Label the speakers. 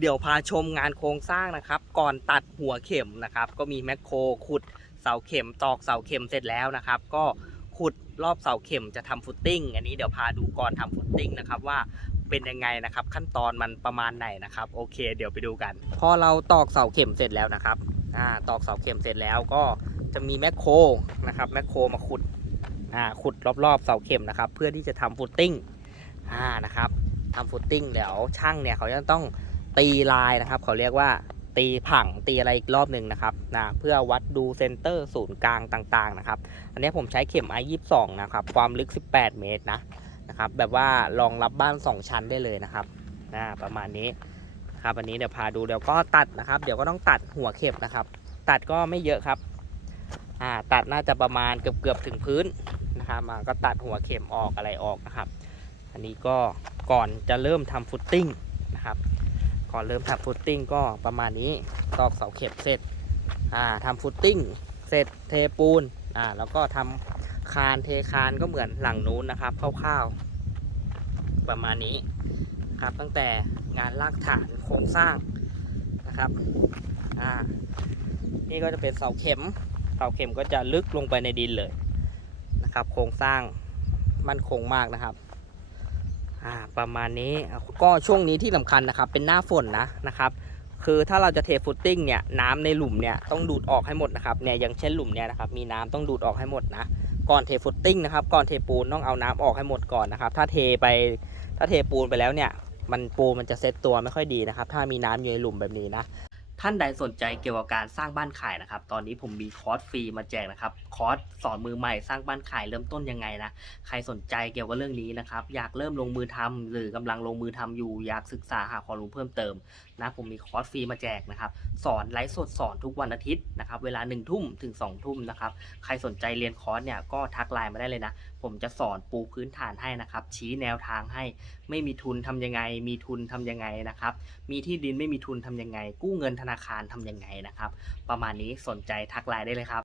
Speaker 1: เดี๋ยวพาชมงานโครงสร้างนะครับ ก่อนตัดหัวเข็มนะครับ ก็มีแมคโครขุดเสาเข็มตอกเสาเข็มเสร็จแล้วนะครับ ก็ขุดรอบเสาเข็มจะทำฟุตติ้ง อันนี้เดี๋ยวพาดูก่อนทำฟุตติ้งนะครับว่าเป็นยังไงนะครับ ขั้นตอนมันประมาณไหนนะครับ โอเค เดี๋ยวไปดูกัน พอเราตอกเสาเข็มเสร็จแล้วนะครับอ่าตอกเสาเข็มเสร็จแล้วก็จะมีแมคโครนะครับแมคโครมาขุดอ่าขุดรอบๆเสาเข็มนะครับ เพื่อที่จะทำฟุตติ้งอ่านะครับทำฟุตติ้งเดี๋ยวช่างเนี่ยเขาจะต้อง ตีลายนะครับ เขาเรียกว่าตีผังตีอะไรอีกรอบหนึ่งนะครับนะเพื่อวัดดูเซนเตอร์ศูนย์กลางต่างๆนะครับ อันนี้ผมใช้เข็ม i22 นะครับ ความลึก 18 เมตรนะนะครับ แบบว่ารองรับบ้าน 2 ชั้นได้เลยนะครับนะประมาณนี้นะครับอันนี้เดี๋ยวพาดูเดี๋ยวก็ตัดนะครับ เดี๋ยวก็ต้องตัดหัวเข็มนะครับ ตัดก็ไม่เยอะครับอ่าตัดน่าจะประมาณเกือบเกือบๆถึงพื้นนะครับมาก็ตัดหัวเข็มออกอะไรออกนะครับ อันนี้ก็ก่อนจะเริ่มทำฟุตติ้ง ก่อนเริ่มทำฟุตติ้งก็ประมาณนี้ตอกเสาเข็มเสร็จอ่าทำฟุตติ้งเสร็จเทปูนอ่าแล้วก็ทำคานเทคานก็เหมือนหลังนู้นนะครับคร่าวๆประมาณนี้ครับตั้งแต่งานรากฐานโครงสร้างนะครับอ่านี่ก็จะเป็นเสาเข็มเสาเข็มก็จะลึกลงไปในดินเลยนะครับ โครงสร้างมั่นคงมากนะครับ อ่าประมาณนี้ก็ช่วงนี้ที่สำคัญนะครับ เป็นหน้าฝนนะนะครับ คือถ้าเราจะเทฟุตติ้งเนี่ยน้ำในหลุมเนี่ยต้องดูดออกให้หมดนะครับเนี่ยอย่างเช่นหลุมเนี่ยนะครับมีน้ำต้องดูดออกให้หมดนะก่อนเทฟุตติ้งนะครับก่อนเทปูนต้องเอาน้ำออกให้หมดก่อนนะครับ ถ้าเทไปถ้าเทปูนไปแล้วเนี่ยมันปูมันจะเซตตัวไม่ค่อยดีนะครับ ถ้ามีน้ำอยู่ในหลุมแบบนี้นะ ท่านใดสนใจเกี่ยวกับการสร้างบ้านขายนะครับ ตอนนี้ผมมีคอร์สฟรีมาแจกนะครับ คอร์สสอนมือใหม่สร้างบ้านขายเริ่มต้นยังไงนะ ใครสนใจเกี่ยวกับเรื่องนี้นะครับ อยากเริ่มลงมือทำหรือกำลังลงมือทำอยู่ อยากศึกษาหาความรู้เพิ่มเติมนะ ผมมีคอร์สฟรีมาแจกนะครับ สอนไลฟ์สดสอนทุกวันอาทิตย์นะครับ เวลา1นึ่ทุ่มถึง2องทุ่มนะครับ ใครสนใจเรียนคอร์สเนี่ยก็ทักไลน์มาได้เลยนะ ผมจะสอนปูพื้นฐานให้นะครับ ชี้แนวทางให้ ไม่มีทุนทำยังไง มีทุนทำยังไงนะครับ มีที่ดินไม่มีทุนทำยังไง กู้เงินธนาคารทำยังไงนะครับ ประมาณนี้สนใจทักไลน์ได้เลยครับ